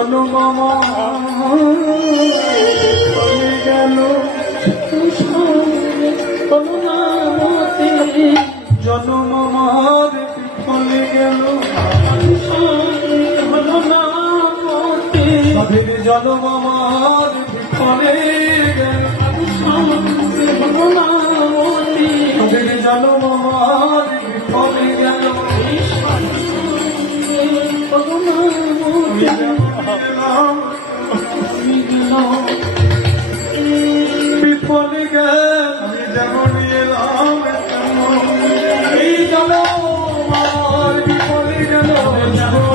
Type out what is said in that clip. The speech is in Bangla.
জন্ম চলে গেল জন্ম মার চলে গেল সবের জন্ম মার চলে গেল সবের জন্ম মার চলে গেল বিফলে গেল আমি যেমন এলাম এই জল আমার বিফলে গেল যেমন